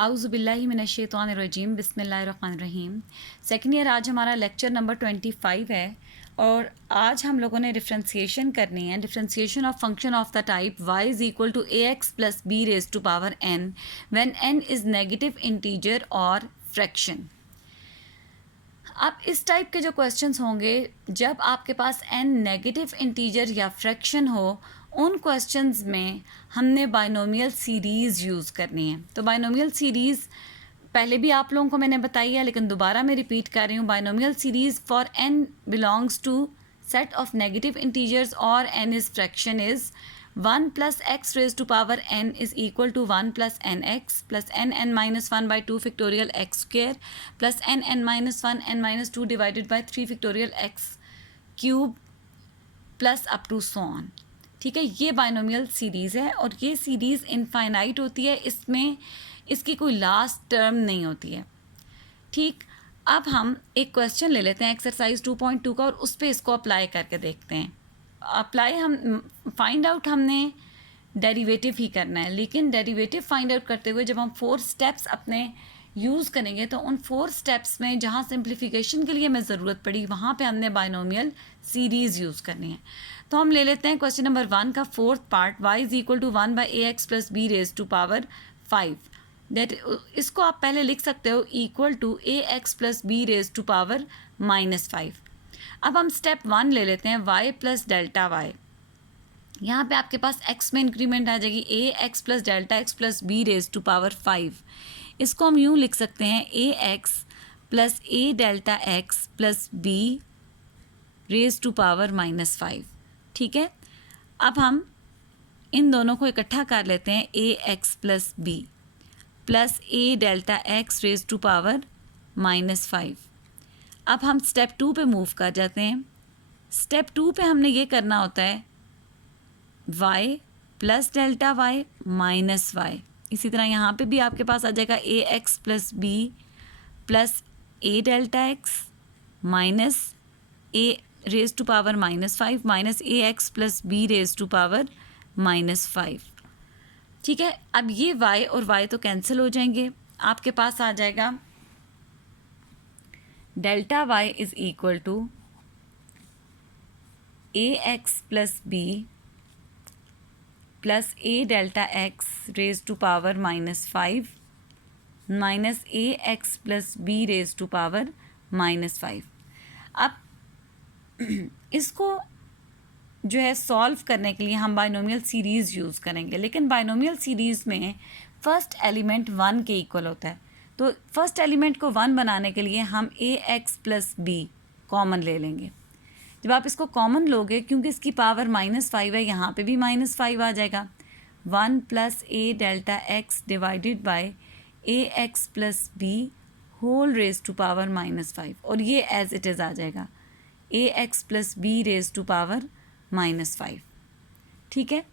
आउज़ुबिल्लाहि मिनश्शैतानिर्रजीम बिस्मिल्लाहिर्रहमानिर्रहीम। Second year आज हमारा लेक्चर नंबर 25 है और आज हम लोगों ने डिफ्रेंसिएशन करनी है। Differentiation of function of the type y is equal to A x plus B raise to power n when n is negative integer और फ्रैक्शन। अब इस टाइप के जो क्वेश्चंस होंगे जब आपके पास n नेगेटिव इंटीजर या फ्रैक्शन हो, उन क्वेश्चंस में हमने बाइनोमियल सीरीज़ यूज़ करनी है। तो बाइनोमियल सीरीज़ पहले भी आप लोगों को मैंने बताई है, लेकिन दोबारा मैं रिपीट कर रही हूँ। Binomial series for n belongs to set of negative integers और n is fraction is 1 plus X raise to power n is equal to 1 plus N X plus n minus 1 by 2 factorial X square plus n minus 1 n minus 2 divided by 3 factorial X cube plus up to so on. ठीक है, ये binomial series है और ये series infinite होती है, इसमें इसकी कोई लास्ट टर्म नहीं होती है। ठीक, अब हम एक क्वेश्चन ले लेते हैं एक्सरसाइज 2.2 का और उस पर इसको अप्लाई करके देखते हैं। अप्लाई हम फाइंड आउट हमने डेरिवेटिव ही करना है, लेकिन डेरिवेटिव फाइंड आउट करते हुए जब हम 4 स्टेप्स अपने यूज़ करेंगे तो उन 4 स्टेप्स में जहाँ सिंप्लीफिकेशन के लिए हमें ज़रूरत पड़ी वहाँ पे हमने बाइनोमियल सीरीज़ यूज़ करनी है। तो हम ले लेते हैं क्वेश्चन नंबर 1 का fourth part, y is equal to 1 by A x plus B raise to power 5। That इसको आप पहले लिख सकते हो equal to A x plus B raise to power -5। अब हम स्टेप 1 ले लेते हैं y प्लस डेल्टा वाई। यहाँ पे आपके पास x में इंक्रीमेंट आ जाएगी a x plus delta x plus B raise to power 5। इसको हम यूँ लिख सकते हैं a x plus A delta x plus B raise to power -5। ठीक है, अब हम इन दोनों को इकट्ठा कर लेते हैं a x plus B plus A delta x raise to power -5। अब हम स्टेप 2 पे मूव कर जाते हैं। स्टेप 2 पे हमने ये करना होता है y plus delta y minus y. इसी तरह यहाँ पे भी आपके पास आ जाएगा a x plus B plus A delta x minus a raise to power -5 minus A x plus B raise to power -5। ठीक है, अब ये y और y तो कैंसिल हो जाएंगे, आपके पास आ जाएगा delta y is equal to A x plus B plus A delta x raise to power -5 minus A x plus B raise to power -5। अब इसको जो है सॉल्व करने के लिए हम बाइनोमियल सीरीज़ यूज़ करेंगे, लेकिन बाइनोमियल सीरीज़ में फ़र्स्ट एलिमेंट 1 के इक्वल होता है। तो फर्स्ट एलिमेंट को 1 बनाने के लिए हम ए एक्स प्लस बी कॉमन ले लेंगे। जब आप इसको कॉमन लोगे, क्योंकि इसकी पावर -5 है, यहाँ पे भी -5 आ जाएगा। 1 plus A delta x divided by a x plus b whole raise to power -5 और ये एज इट इज़ आ जाएगा a x plus B raise to power -5। ठीक है,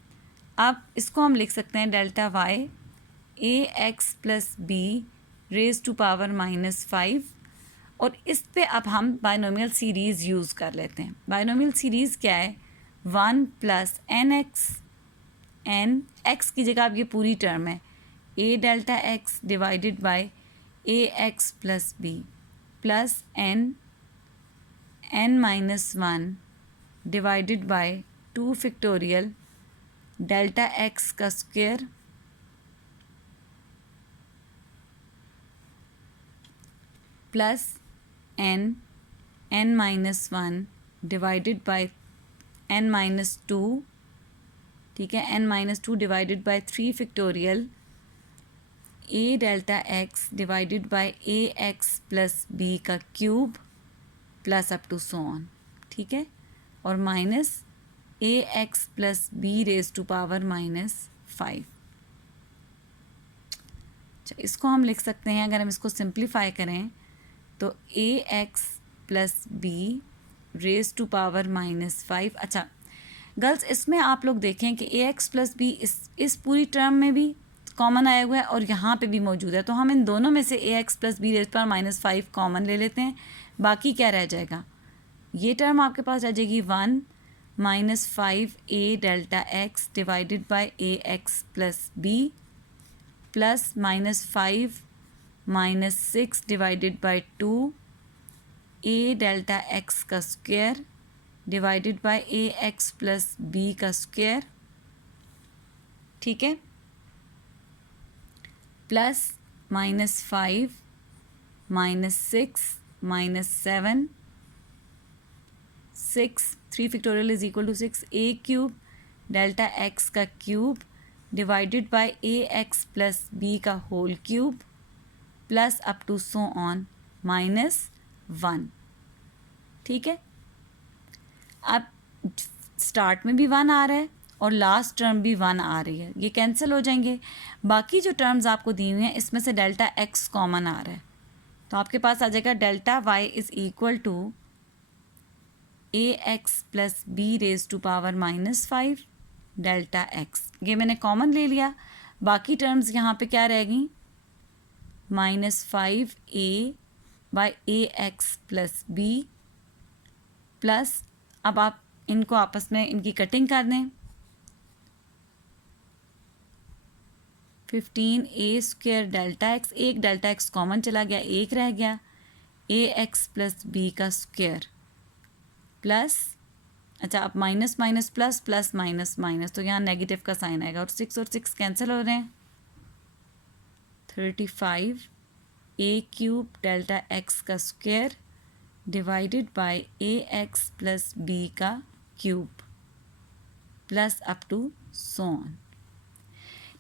अब इसको हम लिख सकते हैं delta y a x plus B raise to power -5 और इस पे अब हम बाइनोमियल सीरीज़ यूज़ कर लेते हैं। बाइनोमियल सीरीज़ क्या है? 1 plus N x, n x की जगह अब ये पूरी टर्म है a delta x divided by a x plus B plus n minus 1 divided by 2 factorial delta x का square plus n minus 1 divided by n minus 2। ठीक है, n minus 2 divided by 3 factorial a delta x divided by a x plus b का cube plus up to so on. ठीक है, और minus A x plus B raise to power -5। इसको हम लिख सकते हैं, अगर हम इसको सिंप्लीफाई करें तो a x plus B raise to power -5। अच्छा गर्ल्स, इसमें आप लोग देखें कि ए एक्स प्लस बी इस पूरी टर्म में भी कॉमन आया हुआ है और यहाँ पे भी मौजूद है, तो हम इन दोनों में से ए एक्स प्लस बी रेज पर -5 कॉमन ले लेते हैं। बाकी क्या रह जाएगा? ये टर्म आपके पास आ जाएगी 1 minus 5 a delta x divided by a x plus B plus -5 -6 divided by 2 a delta x का square divided by a x plus b का स्क्वायर, ठीक है, plus -5 -6 -7 6 3 factorial is equal to 6 a cube delta x का cube divided by a x plus b का whole cube plus up to so on -1, ठीक है। अब start में भी 1 आ रहा है और लास्ट टर्म भी 1 आ रही है, ये कैंसिल हो जाएंगे। बाकी जो टर्म्स आपको दी हुई हैं इसमें से डेल्टा एक्स कॉमन आ रहा है, तो आपके पास आ जाएगा delta Y is equal to A x plus B raise to power -5 delta X, ये मैंने कॉमन ले लिया। बाकी टर्म्स यहाँ पे क्या रहेगी, -5 a by A x plus B plus, अब आप इनको आपस में इनकी कटिंग कर दें, 15 ए स्क्वायर डेल्टा एक्स, एक डेल्टा एक्स कॉमन चला गया, एक रह गया, ए एक्स प्लस बी का स्क्वायर प्लस, अच्छा अब minus minus plus plus minus minus, तो यहाँ नेगेटिव का साइन आएगा और 6 कैंसिल हो रहे हैं, 35 ए क्यूब डेल्टा एक्स का square divided by a x plus b का cube plus up to so on,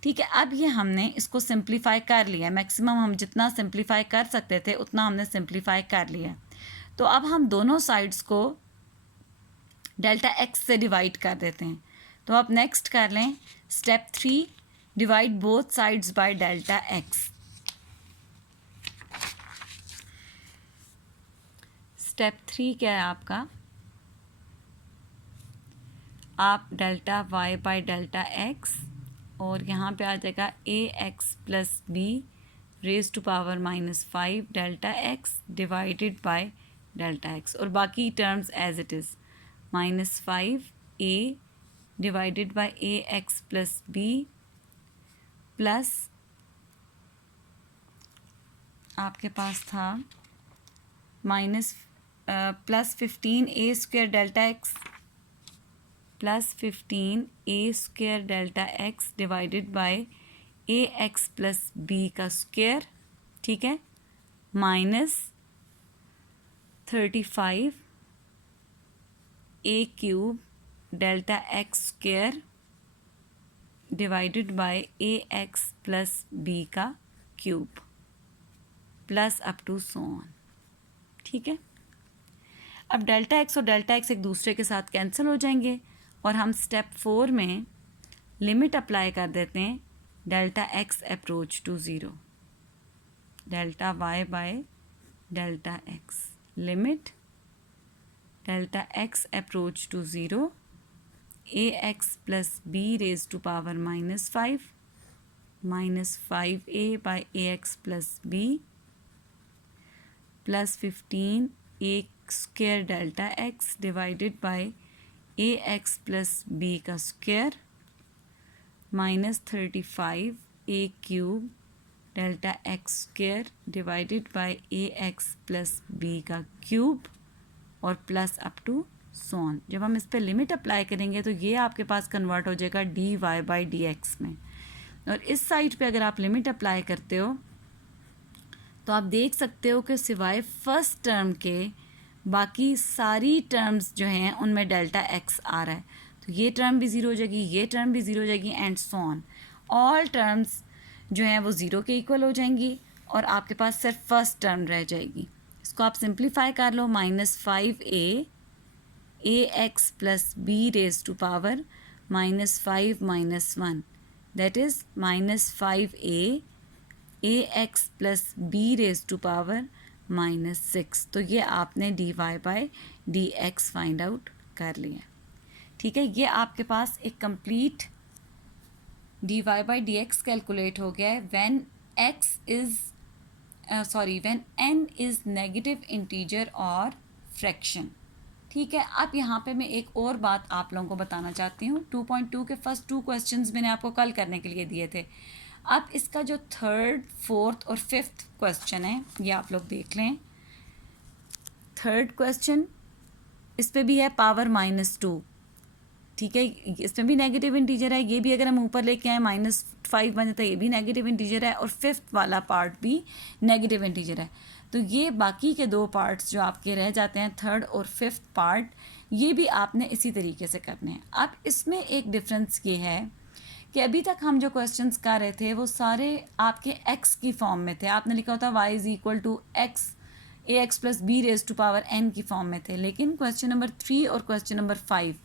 ठीक है। अब ये हमने इसको सिंप्लीफाई कर लिया, मैक्सिमम हम जितना सिंप्लीफाई कर सकते थे उतना हमने सिंप्लीफाई कर लिया। तो अब हम दोनों साइड्स को डेल्टा एक्स से डिवाइड कर देते हैं। तो अब नेक्स्ट कर लें step 3, divide both sides by delta x. Step 3 क्या है आपका, आप delta y by delta x और यहाँ पे आ जाएगा a x plus B raise to power -5 delta x divided by delta x, और बाकी terms as it is -5 a divided by a x plus B plus आपके पास था plus 15 a square delta x plus 15 a square delta x divided by a x plus b का square, ठीक है, -35 a cube delta x square divided by a x plus b का cube plus up to so on, ठीक है। अब delta x और delta x एक दूसरे के साथ कैंसिल हो जाएंगे और हम स्टेप 4 में लिमिट अप्लाई कर देते हैं, delta x approach to 0, delta y by delta x, limit delta x approach to 0 a x plus B raise to power -5 -5 a by a x plus B plus 15 a square delta x divided by a x plus b का square -35 a cube delta x square divided by a x plus b का cube और plus up to so on. जब हम इस पर limit apply करेंगे तो ये आपके पास कन्वर्ट हो जाएगा D Y by D X में, और इस साइड पे अगर आप लिमिट अप्लाई करते हो तो आप देख सकते हो कि सिवाय फर्स्ट टर्म के बाकी सारी टर्म्स जो हैं उनमें डेल्टा एक्स आ रहा है, तो ये टर्म भी 0 हो जाएगी, ये टर्म भी 0 हो जाएगी and so on, all terms जो हैं वो 0 के इक्वल हो जाएंगी और आपके पास सिर्फ फर्स्ट टर्म रह जाएगी। इसको आप सिंप्लीफाई कर लो, -5 a x plus B raise to power -5 -1, that is -5 a x plus B raise to power -6। तो ये आपने d Y by D x find out कर लिया, ठीक है। ये आपके पास एक complete d Y by D x calculate हो गया है when when n is negative integer और फ्रैक्शन, ठीक है। अब यहाँ पे मैं एक और बात आप लोगों को बताना चाहती हूँ। 2.2 के फर्स्ट 2 क्वेश्चंस मैंने आपको कल करने के लिए दिए थे। अब इसका जो थर्ड, फोर्थ और फिफ्थ क्वेश्चन है ये आप लोग देख लें। थर्ड क्वेश्चन, इस पे भी है पावर -2, ठीक है, इसमें भी नेगेटिव इंटीजर है, ये भी अगर हम ऊपर लेके आए -5 बन जाता है, ये भी नेगेटिव इंटीजर है, और फिफ्थ वाला पार्ट भी नेगेटिव इंटीजर है। तो ये बाकी के दो पार्ट्स जो आपके रह जाते हैं, थर्ड और फिफ्थ पार्ट, ये भी आपने इसी तरीके से करने हैं। अब इसमें एक डिफरेंस ये है कि अभी तक हम जो क्वेश्चंस कर रहे थे वो सारे आपके एक्स की फॉर्म में थे। आपने लिखा होता y = x ax + b⁻n की फॉर्म में थे, लेकिन क्वेश्चन नंबर 3 और क्वेश्चन नंबर 5,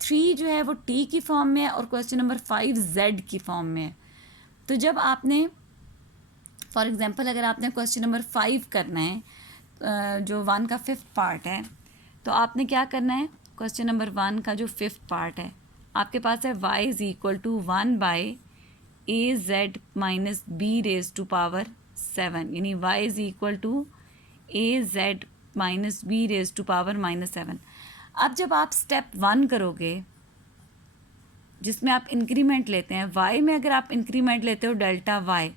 3 जो है वो t की फॉर्म में है और क्वेश्चन नंबर 5 z की फॉर्म में है। तो जब आपने फॉर एग्जांपल अगर आपने क्वेश्चन नंबर 5 करना है, जो 1 का फिफ्थ पार्ट है, तो आपने क्या करना है, क्वेश्चन नंबर 1 का जो फिफ्थ पार्ट है आपके पास है y = 1/az - b⁻7, यानी y = az - b⁻7। अब जब आप स्टेप 1 करोगे जिसमें आप इंक्रीमेंट लेते हैं, y में अगर आप इंक्रीमेंट लेते हो डेल्टा y,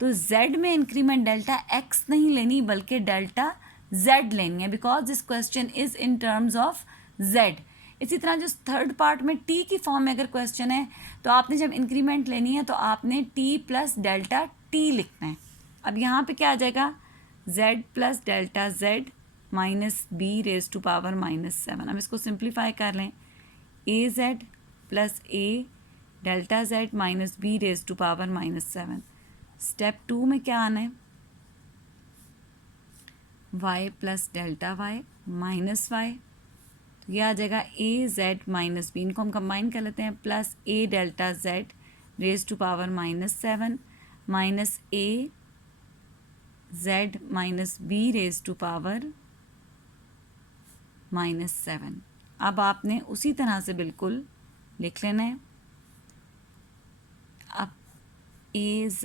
तो z में इंक्रीमेंट डेल्टा x नहीं लेनी बल्कि डेल्टा z लेनी है, because this question is in terms of z। इसी तरह जो थर्ड पार्ट में t की फॉर्म में अगर क्वेश्चन है तो आपने जब इंक्रीमेंट लेनी है तो आपने t + डेल्टा t लिखना है। अब यहाँ पे क्या आ जाएगा, z + डेल्टा z - b⁻7। हम इसको सिंप्लीफाई कर लें, az + a delta z - b⁻7। Step 2 में क्या आना है, y + डेल्टा y - y, तो ये आ जाएगा az - b, इनको हम कंबाइन कर लेते हैं, plus a delta z (−7) - a z - b⁻7। अब आपने उसी तरह से बिल्कुल लिख लेना है। अब az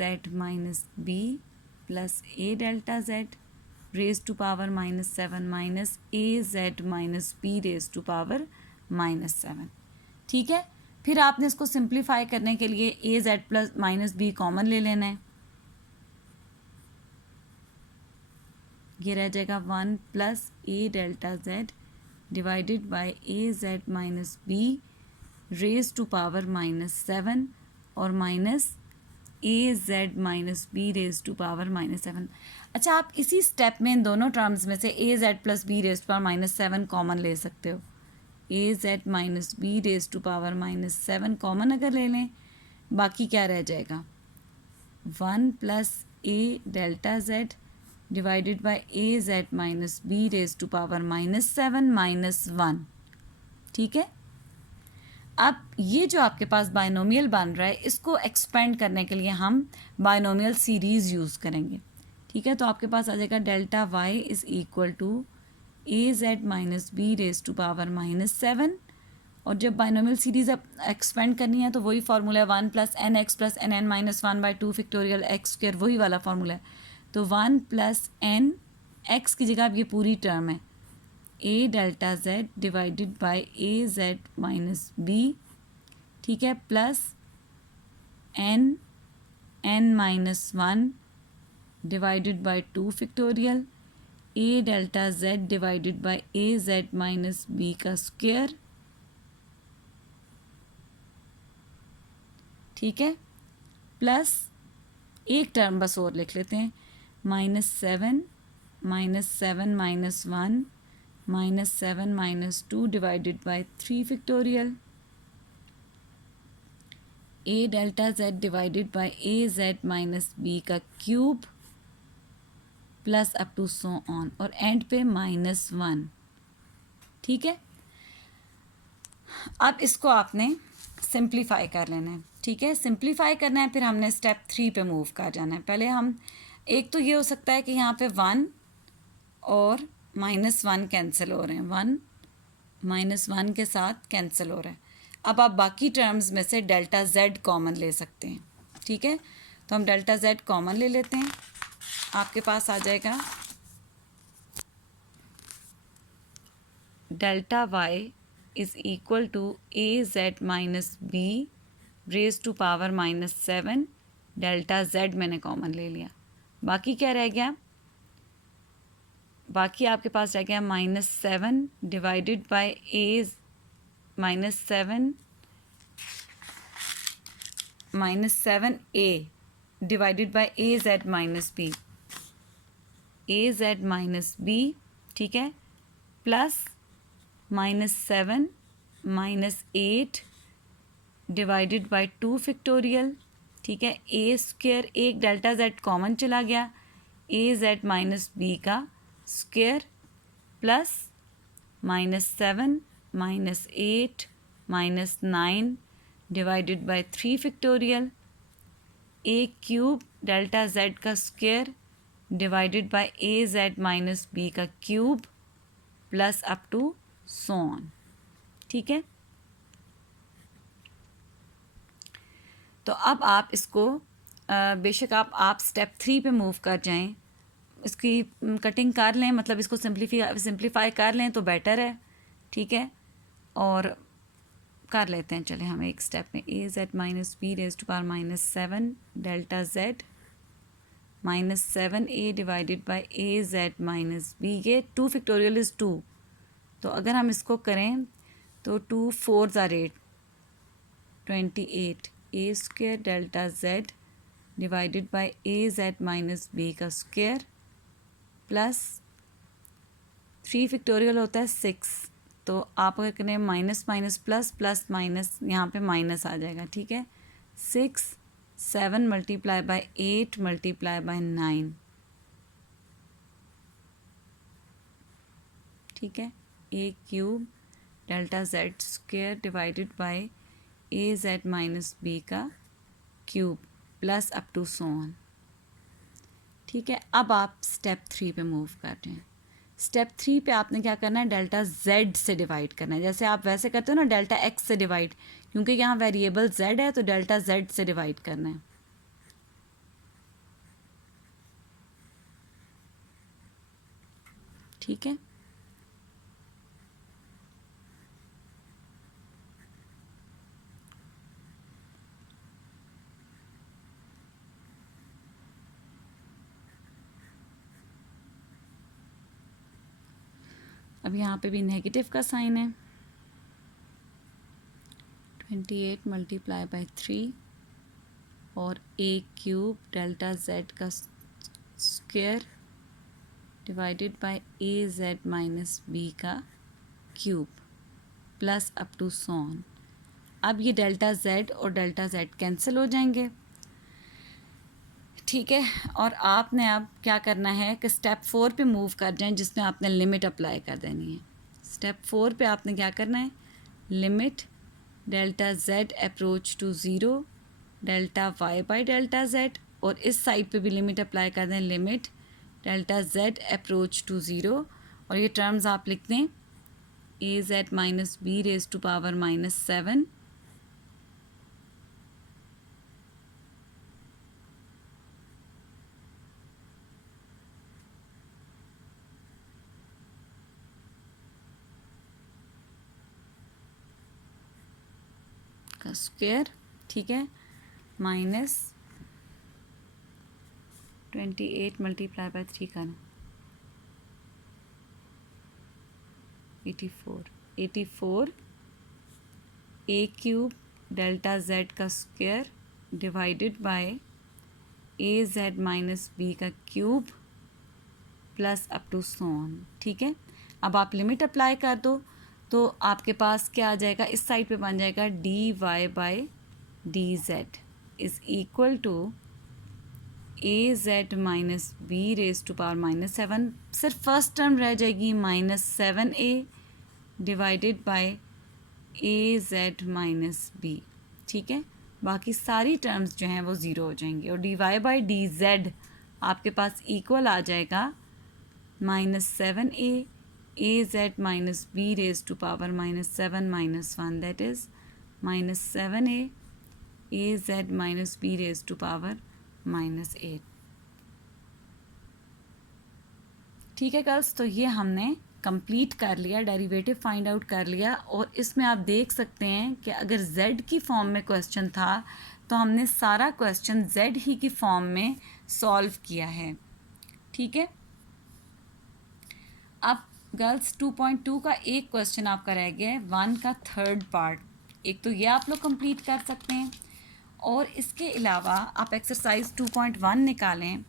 - b plus a delta z (−7) - az - b⁻7, ठीक है। फिर आपने इसको सिंप्लीफाई करने के लिए az + -b कॉमन ले लेना है, ये रह जाएगा 1 + a delta z divided by az - b⁻7 और माइनस az - b⁻7। अच्छा, आप इसी स्टेप में इन दोनों टर्म्स में से az + b⁻7 कॉमन ले सकते हो। az - b⁻7 कॉमन अगर ले लें, बाकी क्या रह जाएगा, 1 + a delta z divided by az - b⁻7 -1, ठीक है। अब ये जो आपके पास बायनोमियल बन रहा है, इसको एक्सपेंड करने के लिए हम बायनोमियल सीरीज़ यूज़ करेंगे, ठीक है। तो आपके पास आ जाएगा डेल्टा y = az - b⁻7, और जब बायनोमियल सीरीज़ अब एक्सपेंड करनी है तो वही फार्मूला है, 1 + nx + nn - 1/2 फैक्टोरियल x², वही वाला फार्मूला है। तो 1 + n x की जगह अब ये पूरी टर्म है a delta z divided by az - b, ठीक है, plus n -1 divided by 2 factorial a delta z divided by az - b का स्क्वायर, ठीक है, प्लस एक टर्म बस और लिख लेते हैं, -7 -7 -1 -7 -2 divided by 3 factorial a delta z divided by az - b का cube, plus up to so on, और एंड पे -1, ठीक है। अब इसको आपने सिंप्लीफाई कर लेना है, ठीक है। सिंप्लीफाई करना है, फिर हमने स्टेप 3 पे मूव कर जाना है। पहले हम, एक तो ये हो सकता है कि यहाँ पे 1 और -1 कैंसिल हो रहे हैं, 1 -1 के साथ कैंसिल हो रहा है। अब आप बाकी टर्म्स में से डेल्टा z कॉमन ले सकते हैं, ठीक है। तो हम डेल्टा z कॉमन ले लेते हैं, आपके पास आ जाएगा delta y is equal to az - b raised to power -7 delta Z मैंने कॉमन ले लिया, बाकी क्या रह गया, बाकी आपके पास रह गया -7 divided by A -7 A divided by A Z minus B, A Z minus B, ठीक है, प्लस -7 -8 डिवाइडेड बाय 2 फैक्टोरियल, ठीक है, ए स्क्वायर, एक डेल्टा जेड कॉमन चला गया, ए जेड माइनस बी का square plus -7 -8 -9 divided by 3 factorial, a cube delta Z का square divided by A Z minus B का cube plus up to so on, ठीक है। तो अब आप इसको बेशक आप स्टेप 3 पे मूव कर जाएं, इसकी कटिंग कर लें, मतलब इसको सिंप्लीफाई कर लें तो बेटर है, ठीक है, और कर लेते हैं। चले हम एक स्टेप में, a Z minus b raise to power -7 delta z -7 A divided by A Z minus b, ये 2 फैक्टोरियल इज़ 2, तो अगर हम इसको करें तो 2 4 8 28 A square delta Z divided by A Z minus B का स्क्वायर प्लस 3 फैक्टोरियल होता है 6, तो आप अगर करें minus minus plus plus minus, यहाँ पे माइनस आ जाएगा, ठीक है, 6 7 मल्टीप्लाई बाय 8 मल्टीप्लाई बाय 9, ठीक है, a cube delta z square divided by A Z minus B का cube plus up to so on, ठीक है। अब आप स्टेप 3 पे मूव कर रहे हैं। स्टेप 3 पे आपने क्या करना है, डेल्टा जेड से डिवाइड करना है, जैसे आप वैसे करते हो ना डेल्टा एक्स से डिवाइड, क्योंकि यहाँ वेरिएबल जेड है तो डेल्टा जेड से डिवाइड करना है, ठीक है। अब यहाँ पे भी नेगेटिव का साइन है, 28 मल्टीप्लाई बाय 3 और ए क्यूब डेल्टा जेड का square divided by A Z minus B का cube plus up to so on. अब ये डेल्टा जेड और डेल्टा जेड कैंसिल हो जाएंगे, ठीक है, और आपने अब क्या करना है कि स्टेप 4 पे मूव कर जाएं, जिसमें आपने लिमिट अप्लाई कर देनी है। स्टेप 4 पे आपने क्या करना है, limit delta z approach to 0 delta y by delta Z, और इस साइड पे भी लिमिट अप्लाई कर दें, limit delta z approach to 0, और ये टर्म्स आप लिख दें, a Z minus b raise to power -7 का स्क्वायर, ठीक है, माइनस 28 मल्टीप्लाई बाय 3 करना, 84 ए क्यूब डेल्टा जेड का square divided by A Z minus B का cube plus up to so on, ठीक है। अब आप लिमिट अप्लाई कर दो तो आपके पास क्या आ जाएगा, इस साइड पे बन जाएगा D Y by d z is equal to a Z minus b raise to power -7, सिर्फ फर्स्ट टर्म रह जाएगी -7a divided by A Z minus B, ठीक है, बाकी सारी टर्म्स जो हैं वो ज़ीरो हो जाएंगी, और d Y by d z आपके पास इक्वल आ जाएगा -7a a Z minus b raise to power -7 -1, that is -7a a Z minus b raise to power -8, ठीक है गर्ल्स। तो ये हमने कंप्लीट कर लिया, डेरिवेटिव फाइंड आउट कर लिया, और इसमें आप देख सकते हैं कि अगर z की फॉर्म में क्वेश्चन था तो तो हमने सारा क्वेश्चन z ही की फॉर्म में सॉल्व किया है। ठीक है, अब गर्ल्स 2.2 का एक क्वेश्चन आपका रह गया है, 1 का थर्ड पार्ट। एक तो ये आप लोग कंप्लीट कर सकते हैं, और इसके अलावा आप एक्सरसाइज 2.1 निकालें।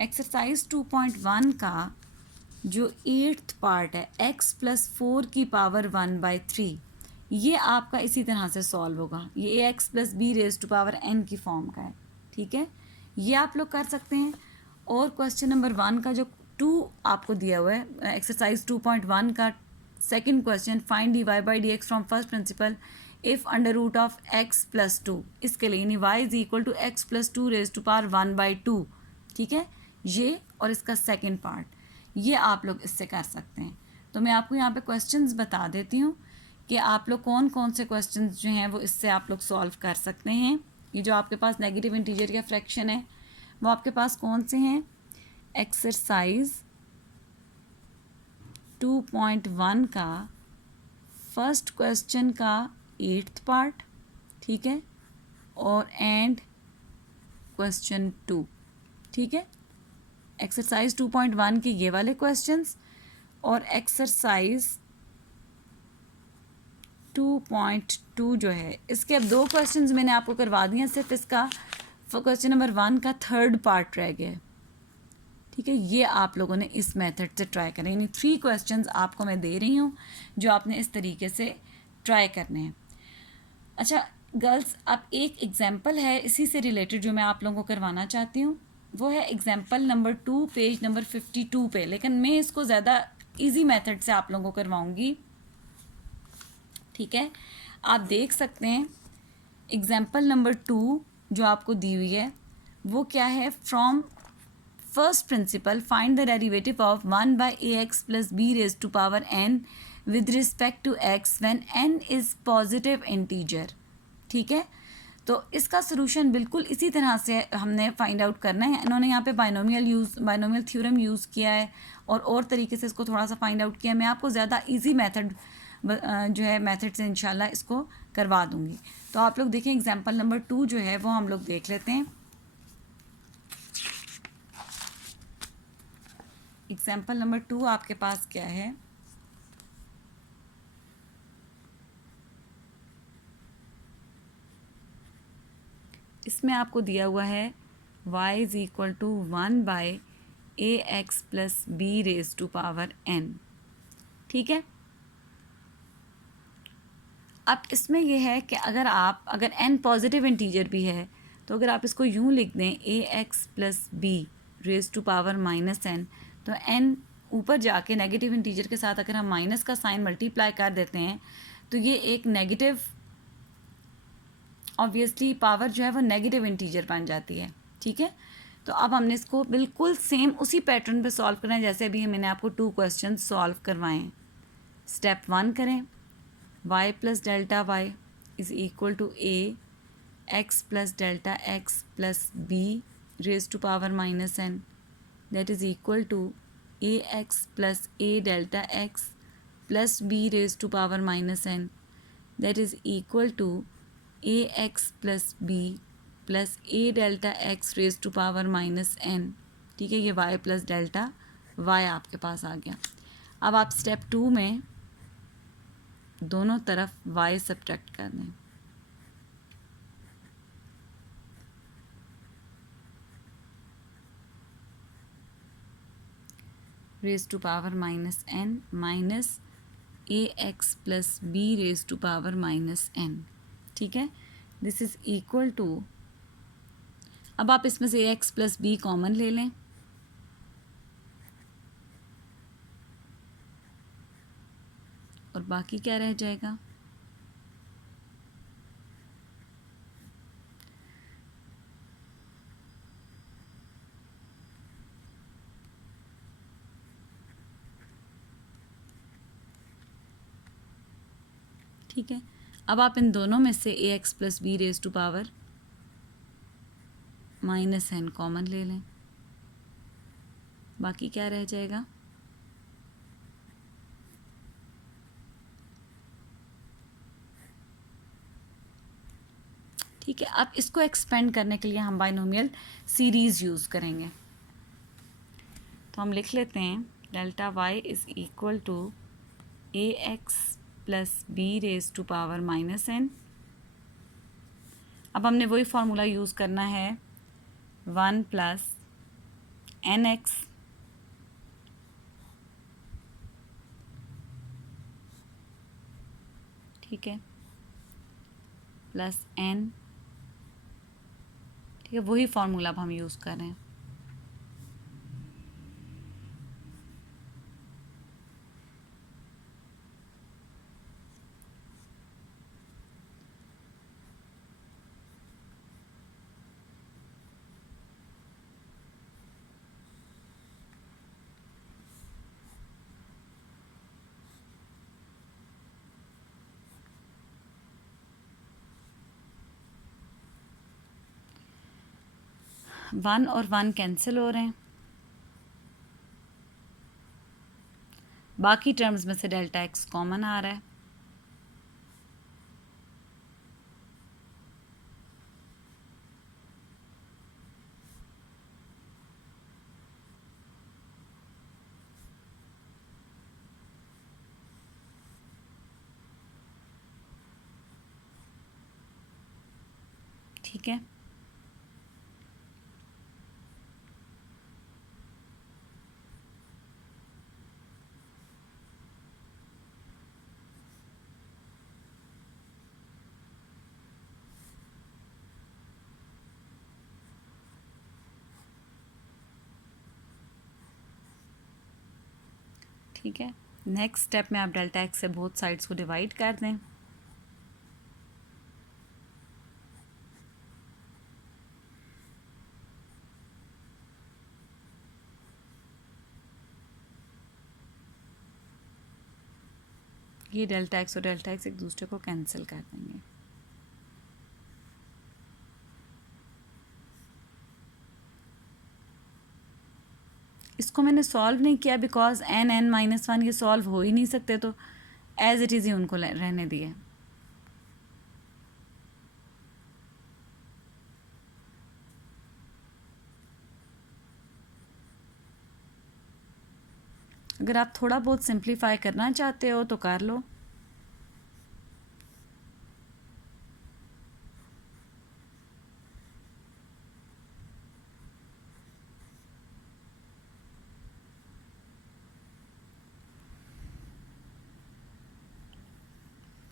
एक्सरसाइज 2.1 का जो 8th पार्ट है, x + 4 की पावर 1/3, ये आपका इसी तरह से सॉल्व होगा। ये ax + b⁻n की फॉर्म का है। ठीक है, ये आप लोग कर सकते हैं। और क्वेश्चन नंबर 1 का जो 2 आपको दिया हुआ है, एक्सरसाइज 2.1 का second question, find dy/dx from first principle if √(x + 2), इसके लिए यानी y = x + 2⁻1/2। ठीक है, ये और इसका सेकंड पार्ट, ये आप लोग इससे कर सकते हैं। तो मैं आपको यहाँ पे क्वेश्चंस बता देती हूँ कि आप लोग कौन कौन से क्वेश्चंस जो हैं वो इससे आप लोग सॉल्व कर सकते हैं। ये जो आपके पास नेगेटिव इंटीजर या फ्रैक्शन है वो आपके पास कौन से हैं? एक्सरसाइज 2.1 का फर्स्ट क्वेश्चन का 8th पार्ट, ठीक है, और एंड क्वेश्चन 2। ठीक है, एक्सरसाइज 2.1 के ये वाले क्वेश्चंस, और एक्सरसाइज 2.2 जो है इसके अब 2 क्वेश्चंस मैंने आपको करवा दिए हैं, सिर्फ इसका क्वेश्चन नंबर 1 का थर्ड पार्ट रह गया है। ठीक है, ये आप लोगों ने इस मेथड से ट्राई करें, यानी 3 क्वेश्चंस आपको मैं दे रही हूँ जो आपने इस तरीके से ट्राई करने हैं। अच्छा गर्ल्स, अब एक एग्जाम्पल है इसी से रिलेटेड जो मैं आप लोगों को करवाना चाहती हूँ, वो है एग्जाम्पल नंबर 2 पेज नंबर 52 पे, लेकिन मैं इसको ज़्यादा इजी मेथड से आप लोगों को करवाऊँगी। ठीक है, आप देख सकते हैं एग्जाम्पल नंबर 2 जो आपको दी हुई है वो क्या है, from first principle find the derivative of 1/ax + b⁻n with respect to x when n is positive integer. ठीक है, तो इसका सोल्यूशन बिल्कुल इसी तरह से हमने फाइंड आउट करना है। इन्होंने यहाँ पे बाइनोमियल थ्योरम यूज़ किया है और तरीके से इसको थोड़ा सा फाइंड आउट किया। मैं आपको ज़्यादा इजी मेथड जो है मेथड से इंशाल्लाह इसको करवा दूँगी। तो आप लोग देखें एग्जाम्पल नंबर 2 जो है वो हम लोग देख लेते हैं। एग्जाम्पल नंबर 2 आपके पास क्या है, इसमें आपको दिया हुआ है y = 1/ax + b⁻n। ठीक है, अब इसमें यह है कि अगर n पॉजिटिव इंटीजर भी है तो अगर आप इसको यूँ लिख दें ax + b⁻n, तो n ऊपर जाके नेगेटिव इंटीजर के साथ अगर हम माइनस का साइन मल्टीप्लाई कर देते हैं तो ये एक नेगेटिव, ऑब्वियसली पावर जो है वो नेगेटिव इंटीजर बन जाती है। ठीक है, तो अब हमने इसको बिल्कुल सेम उसी पैटर्न पे सॉल्व करना है जैसे अभी मैंने आपको 2 क्वेश्चन सॉल्व करवाए हैं। स्टेप 1 करें, y + Δy is equal to ax + Δx + b⁻n, that is equal to ax + a⁻x + b⁻n, that is equal to ax + b + a⁻x⁻n। ठीक है, ये y + Δy आपके पास आ गया। अब आप स्टेप 2 में दोनों तरफ y सब्ट्रैक्ट कर दें। (n) minus ax + b⁻n। ठीक है, दिस इज़ इक्वल टू, अब आप इसमें से ax + b कॉमन ले लें, और बाकी क्या रह जाएगा, ठीक है। अब आप इन दोनों में से ax + b⁻n कॉमन ले लें, बाकी क्या रह जाएगा, ठीक ठीक है, अब इसको एक्सपेंड करने के लिए हम बाइनोमियल सीरीज़ यूज़ करेंगे। तो हम लिख लेते हैं delta Y is equal to A x plus B raise to power minus n. अब हमने वही फार्मूला यूज़ करना है, 1 प्लस एन एक्स ठीक है प्लस एन, ठीक है, वही फार्मूला अब हम यूज़ कर रहे हैं। वन और वन कैंसिल हो रहे हैं, बाकी टर्म्स में से डेल्टा एक्स कॉमन आ रहा है। ठीक है, ठीक है, नेक्स्ट स्टेप में आप डेल्टा एक्स से बोथ साइड्स को डिवाइड कर दें। ये डेल्टा एक्स और डेल्टा एक्स एक दूसरे को कैंसिल कर देंगे। इसको मैंने सॉल्व नहीं किया because n n minus one ये सॉल्व हो ही नहीं सकते, तो एज इट इज़ ही उनको रहने दिए। अगर आप थोड़ा बहुत सिंप्लीफाई करना चाहते हो तो कर लो।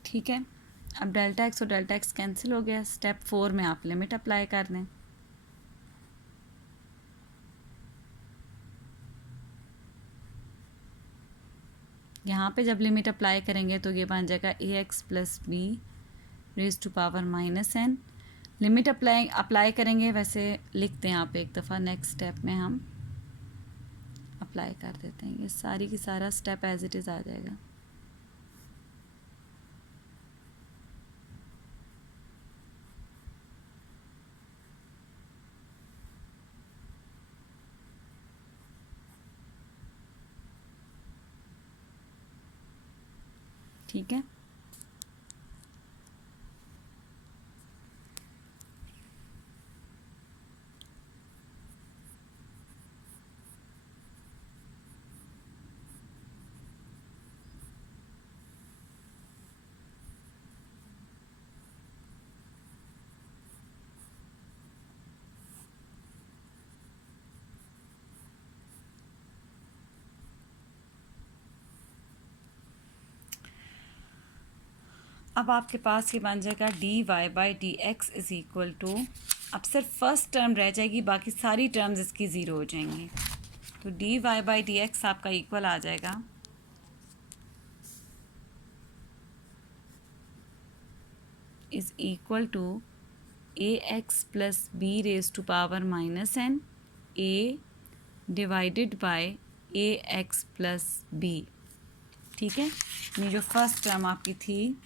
ठीक है, अब डेल्टा एक्स और डेल्टा एक्स कैंसिल हो गया। स्टेप 4 में आप लिमिट अप्लाई कर दें। यहाँ पे जब लिमिट अप्लाई करेंगे तो ये बन जाएगा a x plus B raise to power minus n. Limit apply करेंगे, वैसे लिखते हैं आप एक दफ़ा, नेक्स्ट स्टेप में हम अप्लाई कर देते हैं। ये सारी की सारा स्टेप एज इट इज़ आ जाएगा। ठीक है, अब आपके पास ये बन जाएगा D Y by D x is equal to, अब सिर्फ फर्स्ट टर्म रह जाएगी, बाकी सारी टर्म्स इसकी ज़ीरो हो जाएंगी। तो d Y by D x आपका इक्वल आ जाएगा is equal to A x plus B raise to power minus n a divided by a x plus b. ठीक है, ये जो फर्स्ट टर्म आपकी थी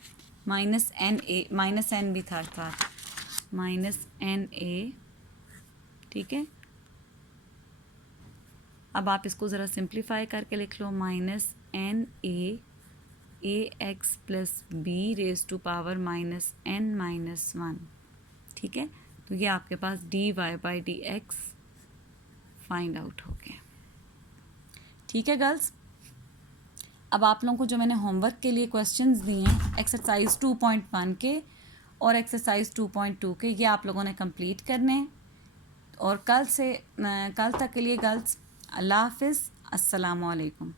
माइनस एन भी था साथ, माइनस एन ए। ठीक है, अब आप इसको ज़रा सिंप्लीफाई करके लिख लो, minus n a x plus B raise to power minus n minus one. ठीक है, तो ये आपके पास dy/dx फाइंड आउट हो गया। ठीक है गर्ल्स, अब आप लोगों को जो मैंने होमवर्क के लिए क्वेश्चंस दिए हैं एक्सरसाइज 2.1 के और एक्सरसाइज 2.2 के, ये आप लोगों ने कंप्लीट करने हैं। और कल तक के लिए गर्ल्स अल्लाह हाफिज़, अस्सलामु अलैकुम।